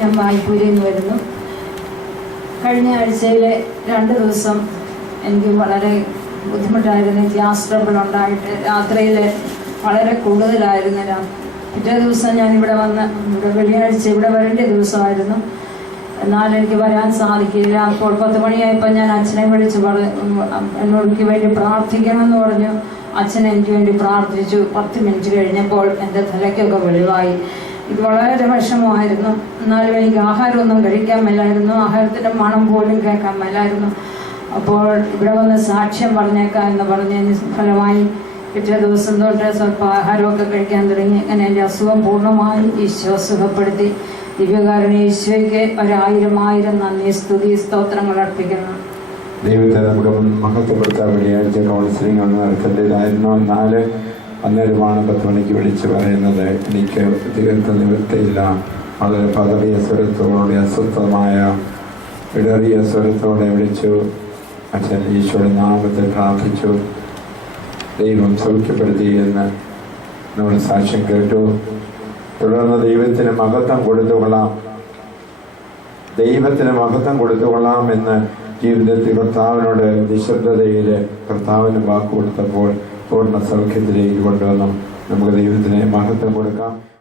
ഞാൻ വായ്പൂരിൽ നിന്ന് വരുന്നു. കഴിഞ്ഞ ആഴ്ചയിലെ 2 ദിവസം എനിക്ക് വളരെ ബുദ്ധിമുട്ടായിരുന്നു. ഗ്യാസ് ട്രബിൾ ഉണ്ടായിട്ട് രാത്രിയിൽ വളരെ കൂടുതലായിരുന്നു. പിറ്റേ ദിവസം ഞാൻ ഇവിടെ വെള്ളിയാഴ്ച ഇവിടെ വരേണ്ട ദിവസമായിരുന്നു. എന്നാൽ എനിക്ക് വരാൻ സാധിക്കില്ല. അപ്പോൾ 10 മണിയായപ്പോൾ ഞാൻ അച്ഛനെ വിളിച്ച് എനിക്ക് വേണ്ടി പ്രാർത്ഥിക്കണമെന്ന് പറഞ്ഞു. അച്ഛൻ എനിക്ക് വേണ്ടി പ്രാർത്ഥിച്ചു. 10 മിനിറ്റ് കഴിഞ്ഞപ്പോൾ എൻ്റെ തലയ്ക്കൊക്കെ വെളിവായി. ഇത് വളരെ വിഷമമായിരുന്നു. എന്നാലും എനിക്ക് ആഹാരമൊന്നും കഴിക്കാൻ മേലായിരുന്നു. ആഹാരത്തിൻ്റെ മണം പോലും കേൾക്കാൻ മേലായിരുന്നു. അപ്പോൾ ഇവിടെ വന്ന് സാക്ഷ്യം പറഞ്ഞേക്കാം എന്ന് പറഞ്ഞതിന് ഫലമായി പിറ്റേ ദിവസം തൊട്ട് സ്വല്പം ആഹാരമൊക്കെ കഴിക്കാൻ തുടങ്ങി. അങ്ങനെ എൻ്റെ അസുഖം പൂർണ്ണമായി ഈശോ സുഖപ്പെടുത്തി. ദിവ്യകാരുണ്യ ഈശോയ്ക്ക് 1000 നന്ദി, സ്തുതി, സ്തോത്രങ്ങൾ അർപ്പിക്കുന്നു. ദൈവത്തെ നമുക്ക് മഹത്വപ്പെടുത്താൻ വെള്ളിയാഴ്ച കൗൺസിലിംഗ് ഒന്നും നടത്തേണ്ടതായിരുന്നു. എന്നാൽ അന്നേരമാണ് 10 മണിക്ക് വിളിച്ച് പറയുന്നത് എനിക്ക് തീർത്ത നിവൃത്തിയില്ല. വളരെ പതറിയ സ്വരത്തോടെ അസ്വസ്ഥമായ ഇടറിയ സ്വരത്തോടെ വിളിച്ചു. അച്ഛൻ ഈശോയുടെ നാമത്തിൽ പ്രാർത്ഥിച്ചു. ദൈവം സൗഖ്യപ്പെടുത്തി എന്ന് നമ്മൾ സാക്ഷ്യം കേട്ടു. തുടർന്ന് ദൈവത്തിന് മഹത്വം കൊടുത്തുകൊള്ളാം എന്ന് ജീവിതത്തിൽ കർത്താവിനോട് നിശബ്ദതയിൽ കർത്താവിന് വാക്ക് കൊടുത്തപ്പോൾ പൂർണ്ണ സൗഖ്യത്തിലേക്ക് കൊണ്ടുവന്നു. നമുക്ക് ദൈവത്തിന് മഹത്വം കൊടുക്കാം.